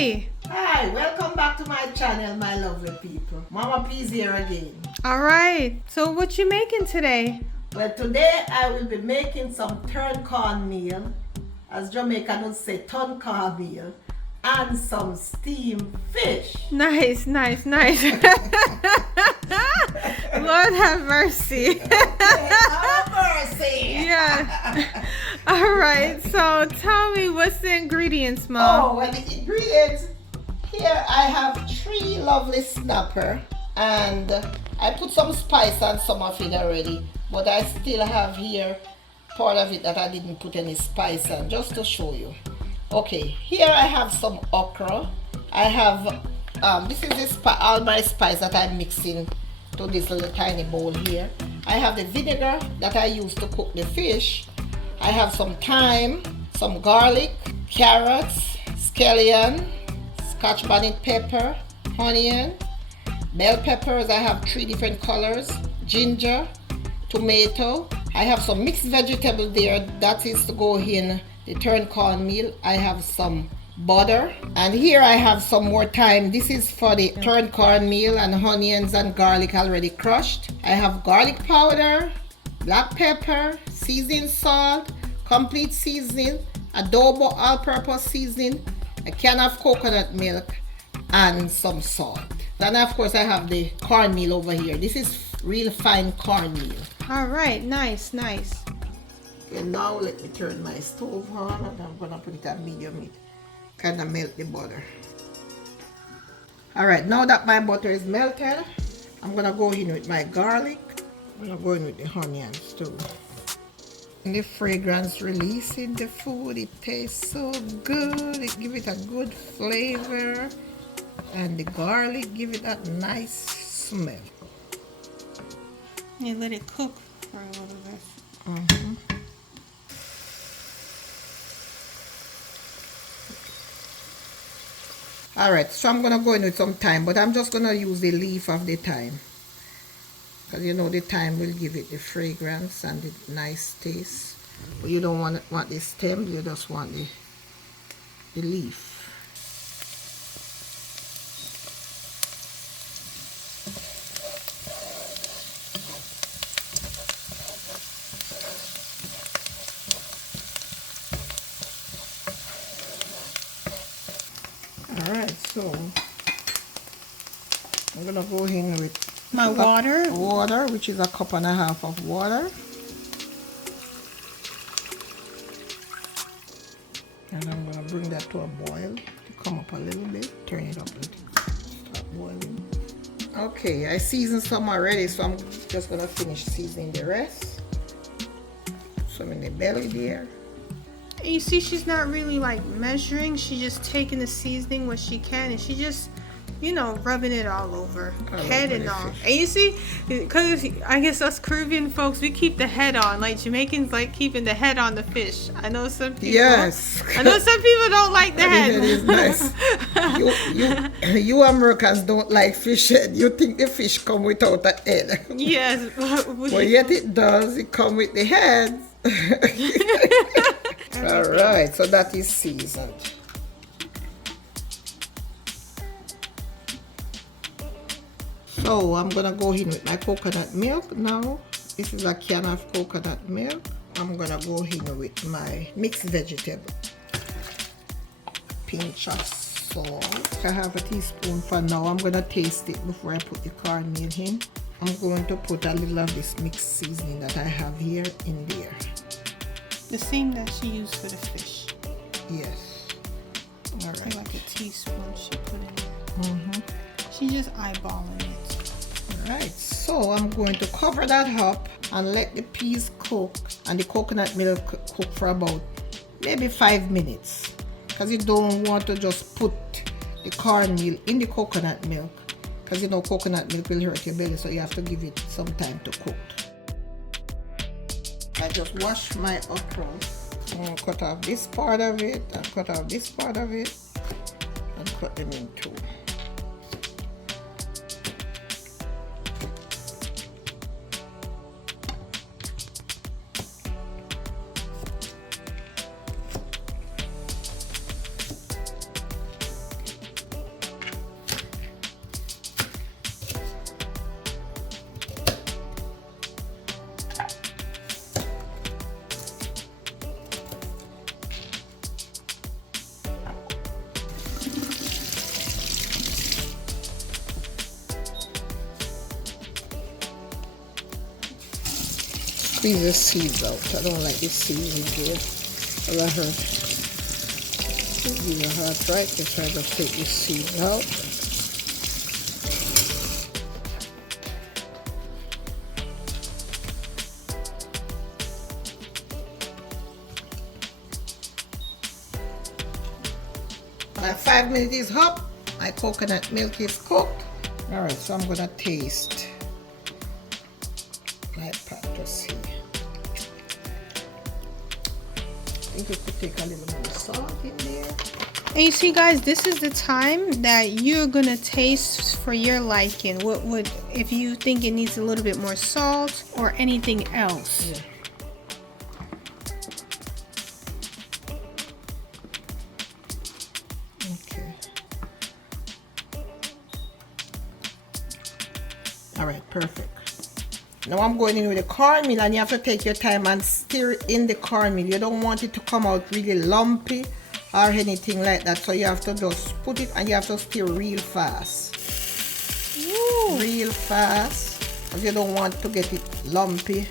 Hi. Hi, welcome back to my channel, my lovely people. Mama P's here again. All right. So what you making today? Well, today I will be making some turned cornmeal, as Jamaican would say, turned cornmeal, and some steamed fish. Nice. Lord have mercy. Have mercy. Yeah. All right. So tell me, what's the ingredients, Oh, Mom? well, the ingredients here I have 3 lovely snapper, and I put some spice on some of it already, but I still have here part of it that I didn't put any spice on, just to show you. Okay, here I have some okra. I have this is all my spice that I'm mixing to this little tiny bowl here. I have the vinegar that I use to cook the fish. I have some thyme, some garlic, carrots, scallion, scotch bonnet pepper, onion, bell peppers. I have 3 different colors, ginger, tomato. I have some mixed vegetable there, that is to go in the turned cornmeal. I have some butter, and here I have some more thyme. This is for the turned cornmeal, and onions and garlic already crushed. I have garlic powder, black pepper, seasoned salt, complete seasoning, adobe all-purpose seasoning, a can of coconut milk, and some salt. Then of course I have the cornmeal over here. This is real fine cornmeal. All right. Nice. Okay, now let me turn my stove on, and I'm gonna put it at medium heat. Kind of melt the butter. All right, now that my butter is melted, I'm gonna go in with my garlic. I'm gonna go in with the onions too. And the fragrance releasing the food, it tastes so good. It gives it a good flavor, and the garlic give it that nice smell. You let it cook for a little bit. All right, so I'm gonna go in with some thyme, but I'm just gonna use the leaf of the thyme, because you know the thyme will give it the fragrance and the nice taste. But you don't want the stem, you just want the leaf. All right, so I'm gonna go in with My water. water, which is a cup and a half of water. And I'm gonna bring that to a boil to come up a little bit. Turn it up and start boiling. Okay, I seasoned some already, so I'm just gonna finish seasoning the rest. Some in the belly there. And you see, she's not really like measuring. She's just taking the seasoning what she can, and she just, rubbing it all over, head and all. And you see, because I guess us Caribbean folks, we keep the head on. Like Jamaicans like keeping the head on the fish. I know some people. Yes. I know some people don't like the head. It is nice. you Americans don't like fish head. You think the fish come without a head. Yes. But yet it does. It come with the head. All right, so that is seasoned. So I'm gonna go in with my coconut milk now. This is a can of coconut milk. I'm gonna go in with my mixed vegetable. Pinch of salt. I have a teaspoon for now. I'm gonna taste it before I put the cornmeal in. I'm going to put a little of this mixed seasoning that I have here in there. The same that she used for the fish. Yes. All right. Like a teaspoon she put in there. She's just eyeballing it. All right. So I'm going to cover that up and let the peas cook and the coconut milk cook for about maybe 5 minutes. Because you don't want to just put the cornmeal in the coconut milk. Because coconut milk will hurt your belly, so you have to give it some time to cook. I just wash my okra. I'm going to cut off this part of it and cut off this part of it and cut them in two. squeeze the seeds out. I don't like the seeds in here. Give it a hard right. Just try to take the seeds out. My 5 minutes is up. My coconut milk is cooked. Alright, so I'm gonna taste my pot to see. I think it could take a little more salt in there. And you see, guys, this is the time that you're gonna taste for your liking. What would, if you think it needs a little bit more salt or anything else. Yeah. Okay. All right, perfect. Now I'm going in with the cornmeal, and you have to take your time and stir in the cornmeal. You don't want it to come out really lumpy or anything like that, so you have to just put it and you have to stir real fast. Ooh. Real fast, because you don't want to get it lumpy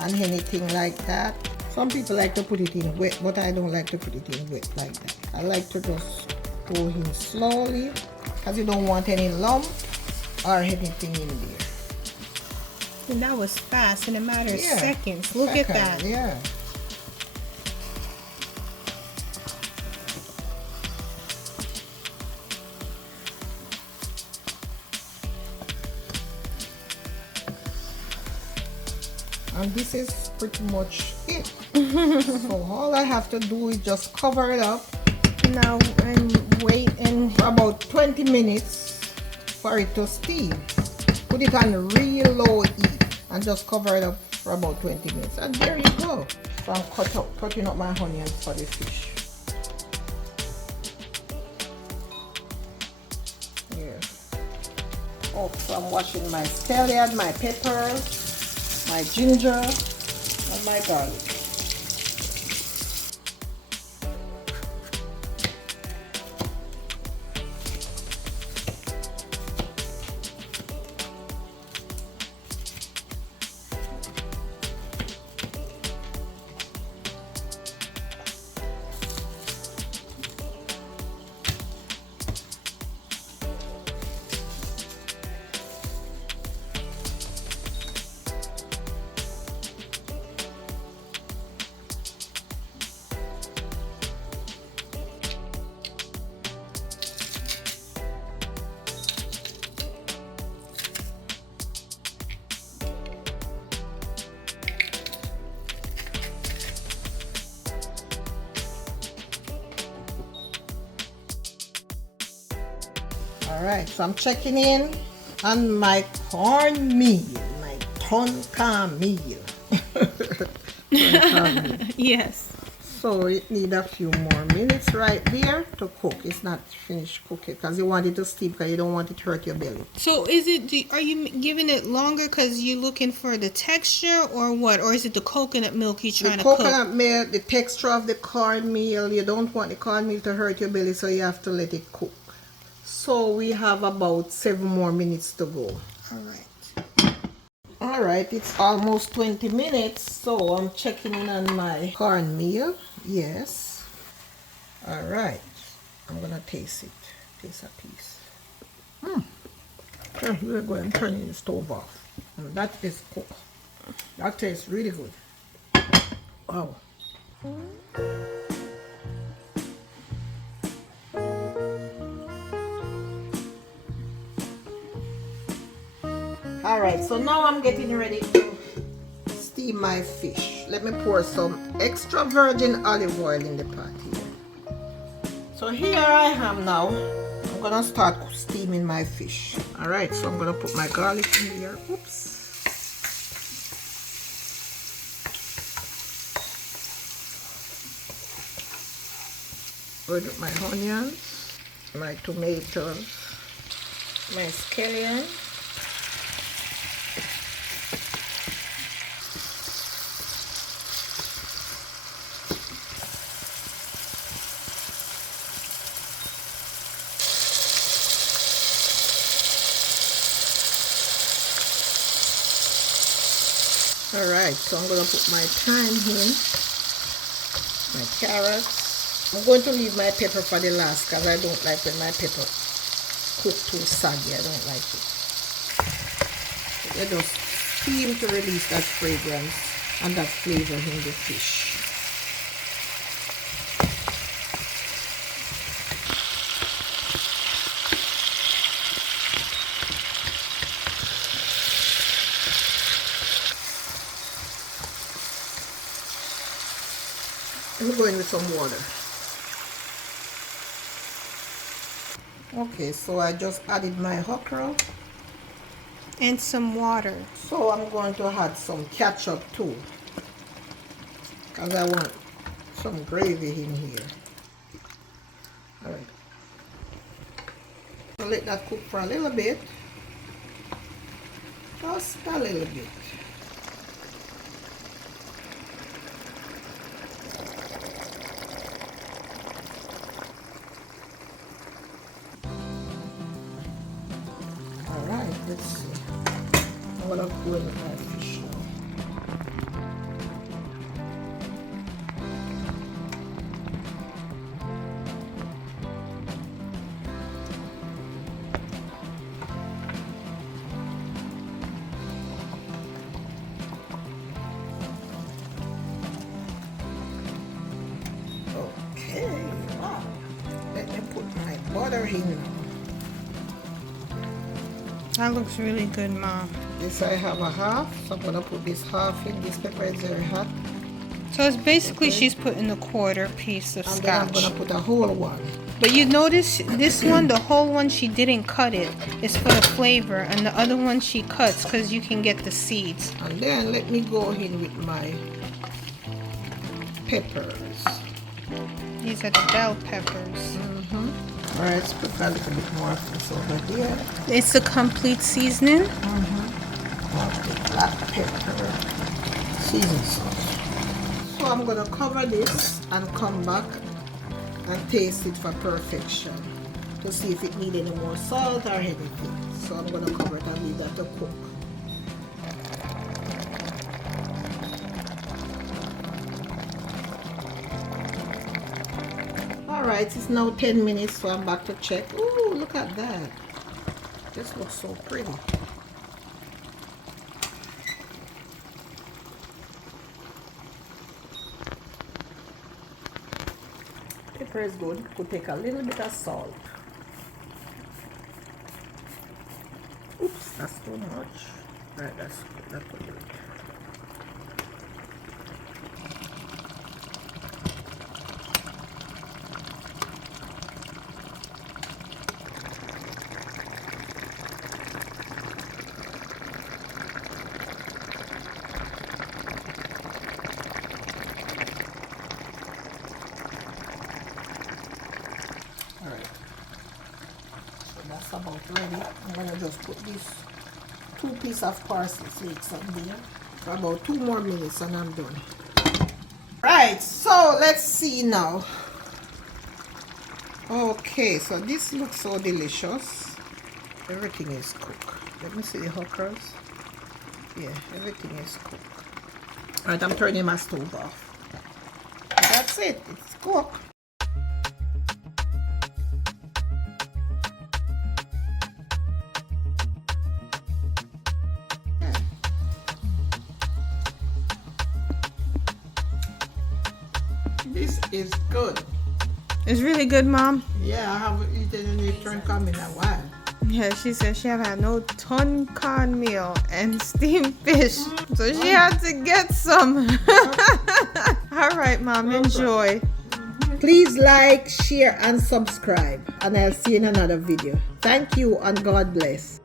and anything like that. Some people like to put it in wet, but I don't like to put it in wet like that. I like to just go in slowly, because you don't want any lump or anything in there. And that was fast in a matter of Yeah, seconds. Look at that. Yeah. And this is pretty much it. So all I have to do is just cover it up Now and wait and for about 20 minutes for it to steam. Put it on real low heat and just cover it up for about 20 minutes. And there you go. So I'm cutting up my onions for the fish. Yeah. Oh, so I'm washing my scallion, my peppers, my ginger, and my garlic. Alright, so I'm checking in on my cornmeal, my tonka meal. yes. So it needs a few more minutes right there to cook. It's not finished cooking because you want it to steam because you don't want it to hurt your belly. So is it? Are you giving it longer because you're looking for the texture, or what? Or is it the coconut milk you're trying The to cook? coconut milk, the texture of the cornmeal, you don't want the cornmeal to hurt your belly, so you have to let it cook. So we have about 7 more minutes to go. Alright. Alright, it's almost 20 minutes, so I'm checking in on my cornmeal. Yes. Alright, I'm gonna taste it. Taste a piece. Okay, we're going to turn the stove off. And that is cooked. That tastes really good. Wow. Alright, so now I'm getting ready to steam my fish. Let me pour some extra virgin olive oil in the pot here. So here I am now. I'm gonna start steaming my fish. Alright, so I'm gonna put my garlic in here. Oops. Put my onions, my tomatoes, my scallion. Alright, so I'm going to put my thyme in, my carrots. I'm going to leave my pepper for the last because I don't like when my pepper cook too soggy. I don't like it. Let us steam to release that fragrance and that flavor in the fish. I'm going with some water. Okay, so I just added my okra. And some water. So I'm going to add some ketchup too, because I want some gravy in here. Alright. So let that cook for a little bit. Just a little bit. Alright, let's see. I'm gonna go in with my fish now. Okay, wow. Let me put my butter in now. That looks really good, Mom. This I have a half, so I'm gonna put this half in. This pepper is very hot. So it's basically she's putting a quarter piece of And then I'm scotch. gonna put a whole one. But you notice this one, the whole one, she didn't cut it. It's for the flavor. And the other one she cuts because you can get the seeds. And then let me go in with my peppers. These are the bell peppers. Alright, let's put a little bit more of this over here. It's a complete seasoning. Of the black pepper season salt. So I'm gonna cover this and come back and taste it for perfection to see if it needs any more salt or anything. So I'm gonna cover it and leave that to cook. Alright, it's now 10 minutes, so I'm back to check. Ooh, look at that. This looks so pretty. Pepper is good. Could take a little bit of salt. Oops, that's too much. Alright, that's good. That could do it. Alright, so that's about ready. I'm gonna just put these 2 pieces of parsley flakes on there for about 2 more minutes and I'm done. Right, so let's see now. Okay, so this looks so delicious. Everything is cooked. Let me see the okras. Yeah, everything is cooked. Alright, I'm turning my stove off. That's it, it's cooked. This is good. It's really good, Mom. Yeah, I haven't eaten any shrimp in a while. Yeah, she said she haven't had no ton cornmeal and steamed fish. So she had to get some. All right, Mom, enjoy. Please like, share, and subscribe. And I'll see you in another video. Thank you and God bless.